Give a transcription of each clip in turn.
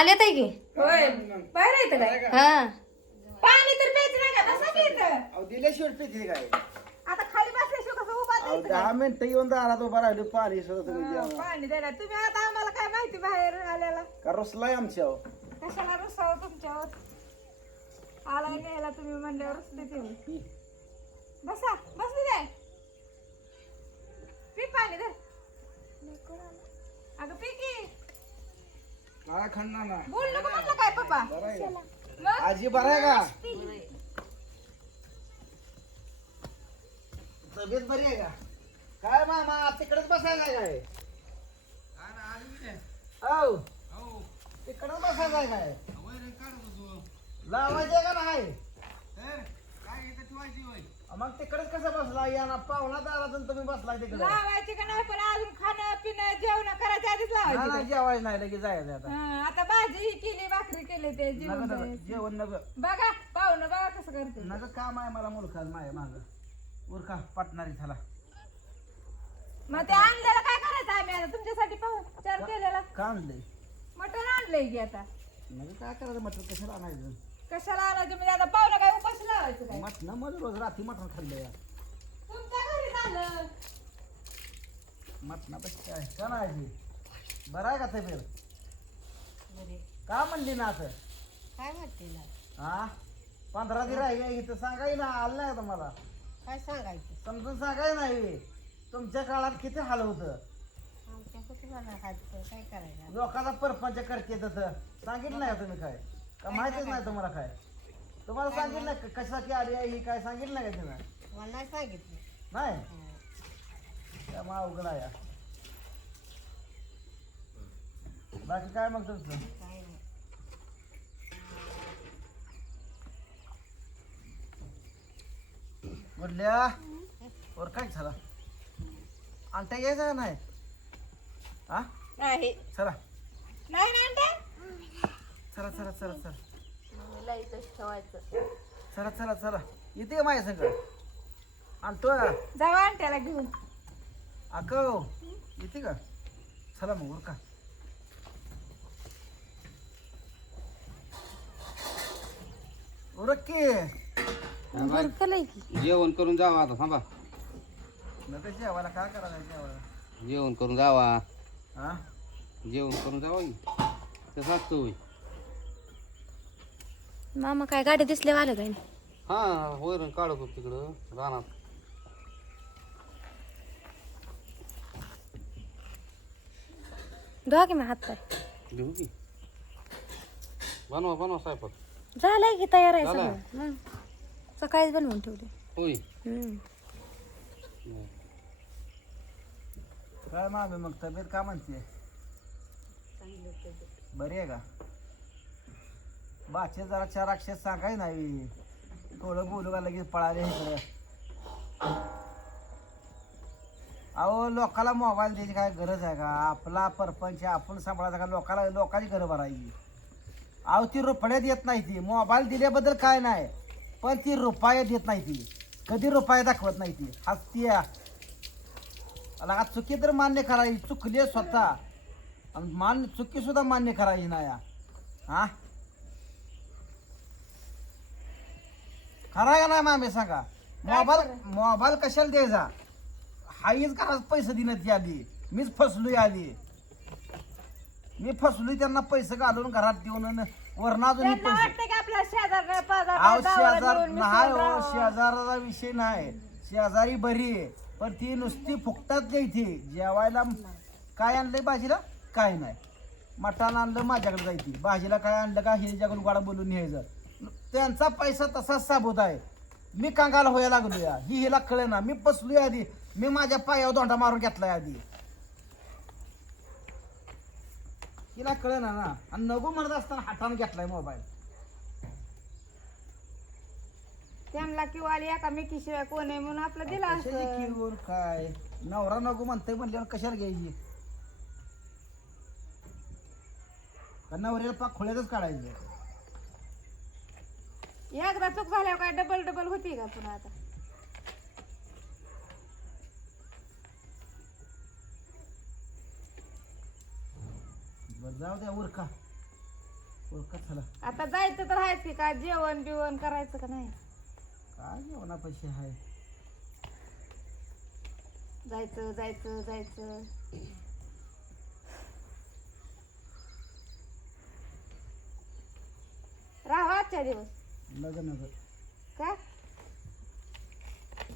आले ताई की होय बाहेर येतं काय हा पाणी तर प्यायचं नाही का बसा की इथं. अहो दिल्याशिवाय पिते काय आता खाली बसल्याशिवाय कसं उभा अहो राहायचं 10 मिनिटं येऊन दारात उभा राहिलो पाणी सुद्धा तुम्ही का? द्या पाणी द्यायला तुम्ही आता आम्हाला काय माहिती बाहेर आल्याला का रुसलाय आमच्या कशाला रुसावं तुमच्यावर आलाय न्यायला तुम्ही म्हणल्यावर रुसते ते बसा बसू दे पी पाणी दे अगं पी की काय खंडा ना बोल नको म्हणलं काय पप्पा बरं आहे का? मग आजी बरं आहे का तब्येत बरी आहे का काय मामा तिकडेच बसायला काय हो तिकडेच बसायला काय लावायचे का नाही मग तिकडेच कसं बसला या ना पाहुणा दारातून तुम्ही बसलाय तिकडे लावायची का नाही पण अजून खाणं पिणं जेवण करायच्या आधीच लावायची नाही जेवायचं नाही लगेच जायचं आता हा, आता भाजी ही केली भाकरी केली ते जेवण नग करायचं. जेवण नग बघा पाहुणं बघा कसं करते नग काम आहे मला मुलगा माय माग उरका पटणारी झाला मग ते आणलेलं काय करायचं आम्ही आता तुमच्यासाठी चार केलेला का आणलंय मटण आणलंय की आता नग काय करायचं म्हटलं कशाला आणायचं कशाला आणायचं म्हणजे आता पाहुणं काय उपास लावायचं काय मटण मध्ये रोज रात्री मटण खाल्लंय तुमच्या घरी झालं मटणापेक्षा काय का नाही बरं आहे का तब्येत का म्हणली ना असं काय म्हणते ना हा 15 दिवस राहिले इथं सांगाय ना आलं नाही तुम्हाला काय सांगायचं समजून सांगाय नाही तुमच्या काळात किती हाल होतं आमच्या कुटुंबाला हात काय करायचं लोकांचा परपंच करते तसं सांगितलं नाही का तुम्ही काय का माहितीच नाही तुम्हाला काय तुम्हाला सांगितलं नाही का कशासाठी आली आहे ही काय सांगितलं नाही का तिनं मला नाही सांगितलं नाही त्यामुळे अवघड आहे बाकी काय मग तुमचं काय नाही बोलल्या वर काय झाला अंगठा यायचा का नाही हा नाही चला नाही ना आणते चला चला चला चला लाईटच ठेवायचं चला चला चला येते का माझ्या संग आणतो का जावा आणट्याला घेऊन अकव येते का चला मग वर का उरक भरकलंय की जेवण करून जावा आता थांबा नका जेवायला काय करायला जेवायला जेवण करून जावा हा जेवण करून जावा की तसं असतं होय मामा काय गाडी दिसले आलं काय हा वैरण काढत होत तिकडं रानात धुवा की मग हात पाय घेऊ की बनवा बनवा स्वयंपाक झालंय की तयार आहे झालंय? सगळं मग सकाळीच बनवून ठेवले होय काय मागे मग तब्येत का म्हणते बरी आहे का बाचे जरा 4 अक्षर सांगाय नाही थोडं बोलू का लगेच पळाले इकडे अहो लोकाला मोबाईल द्यायची काय गरज आहे का आपला परपंच आपण सांभाळायचा का लोकांची गरज भरायची अहो ती रुपयात येत नाही ती मोबाईल दिल्याबद्दल काय नाही पण ती रुपयात देत नाही ती कधी रुपया दाखवत नाही ती हसती आता चुकी तर मान्य करायची चुकली स्वतः आणि चुकी सुद्धा मान्य करायची नाही हा खरा का नाही मामे सांगा मोबाईल कशाला द्यायचा हाईच घरात पैसे देण्यात आली मीच फसलोय आली मी फसलोय त्यांना पैसे घालून घरात देऊन वरण अजून त्यांना पैसे वाटतं की आपल्या शेजार पाजार अहो गावाला शेजार मिळून नाही मिसळून हो राहावं. शेजाराचा विषय नाही शेजारी बरी आहे पण ती नुसती फुकटात द्यायची जेवायला काय आणलंय भाजीला काय नाही मटण आणलं माझ्याकडे जायची भाजीला काय आणलं का हिच्याकडून गोडा बोलून न्यायचं त्यांचा पैसा तसाच साबूत आहे मी कांगाला व्हायला लागलो या हिला कळे ना मी फसलोय आधी मी माझ्या पायावर दोंडा मारून घेतलाय आधी हिला कळे ना आणि नको म्हणत असताना हाताने घेतलाय मोबाईल त्यांना किंवा एकामेकीशिवाय कोण आहे म्हणून आपलं दिला कशाची असं किवर काय नवरा नको म्हणतोय म्हणल्यावर कशाला घ्यायची का नवऱ्याला पाक खोळ्यातच काढायचं एकदा चूक झाल्यावर काय डबल डबल होती का पुन्हा आता बरं जाऊ द्या उरका ओळखा चला. आता जायचं तर आहेच की काय जेवण बिवण करायचं का नाही काय जेवणा पैसे आहे. जायचं जायचं जायचं राहा आजच्या दिवस लग्न का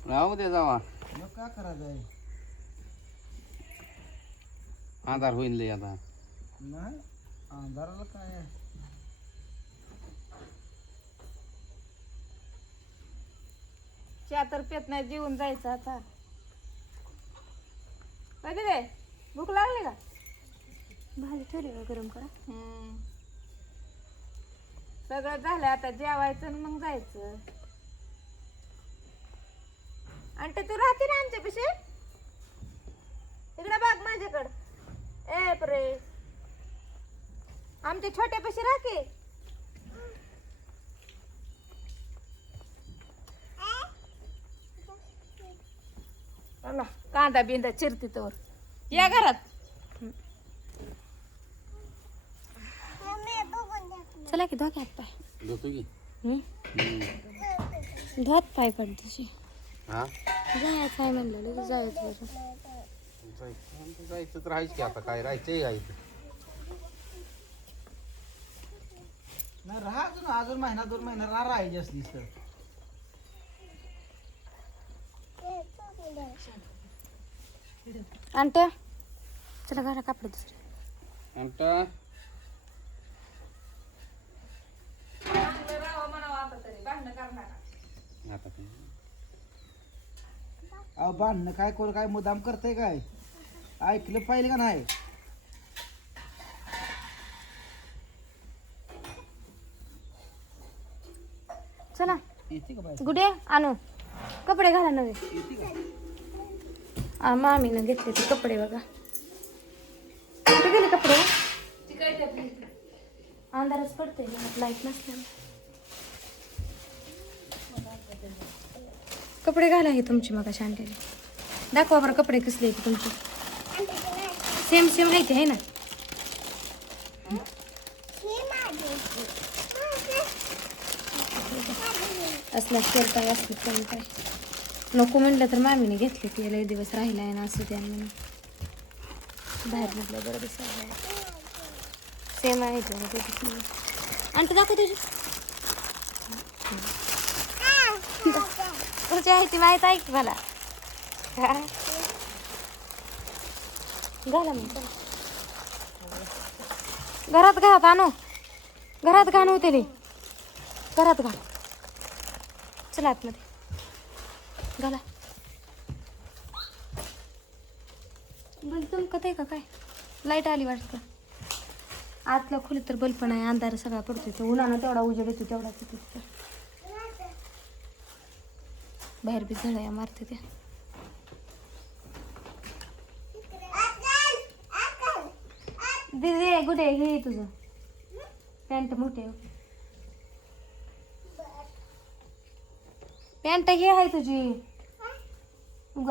राहू दे जावा मग काय करायचं आहे. आधार होईल लय आता. नाही अंधाराला काय आहे. चहा तर पेत नाही जेवून जायचं आता कधी रे भूक लागली का भाजी ठेवली का गरम करा. सगळं झालं आता जेवायचं आणि मग जायचं. आणि ते तू राहते ना आमच्यापाशी तिकडे बघ माझ्याकडं ए परे आमच्या छोट्यापाशी राहते. चला, कांदा बिंदा चिरते तर या घरात. चला की धोक्यात पाय. घेतो की. धोत पाय पड तशी हा जायचं आहे म्हणलं लगेच जायचं बरं. जायचं तर आहेच की आता काय राहायचंय गायचं. नाही राहा अजून महिना 2 महिना राहायची असलीस तर. आणत्या चला घरा कापड दुसरे. अंटा आता काय. अहो भांडणं काय कोण काय मुदाम करते काय ऐकलं पाहिजे का नाही. चला येते का बाय. गुडे आणू कपडे घाला नवे. मामीनं घेतले ते कपडे बघा. कुठे गेले कपडे अंधारच पडते लाईट नसल्यामुळे. कपडे घाला हे तुमची मग आणलेले. दाखवा बरं कपडे कसले आहेत तुमचे. सेम सेम आहे ते आहे ना. असला शर्ट आहे असलं पॅन्ट आहे. नको म्हणलं तर मामीने घेतले की लय दिवस राहिला आहे ना असं त्या म्हणून बाहेर म्हटलं बरं दिसायला. सेम आहे ते आणि ते दाखव तुझी तुझी आहे ती माहीत आहे की मला. काय घाला मी चला. घरात घात आणू घरात घाण होते रे घरात घाल. चला आतमध्ये घाला. बल्ब चमकत आहे का काय. लाईट आली वाटतं. आतला खोलीत तर बल्ब पण आहे. अंधार सगळा पडतोय तर उन्हानं तेवढा उजेड येतो तेवढा तिथे बाहेर बी झळ्या मारते त्या. दिदी गुडे हे तुझं पॅन्ट मोठे पॅन्ट हे आहे तुझी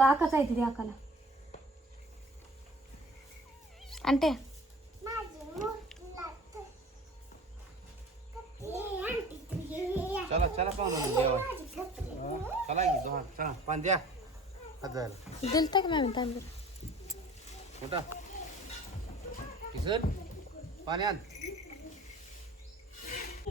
आकाच आहे तुझी आकाला आणते. चला चला पाहून जेवा. चला की दोहा चला पाणी द्या हात जायला. दिलता का मॅम तांबे मोठा किसन पाणी आण.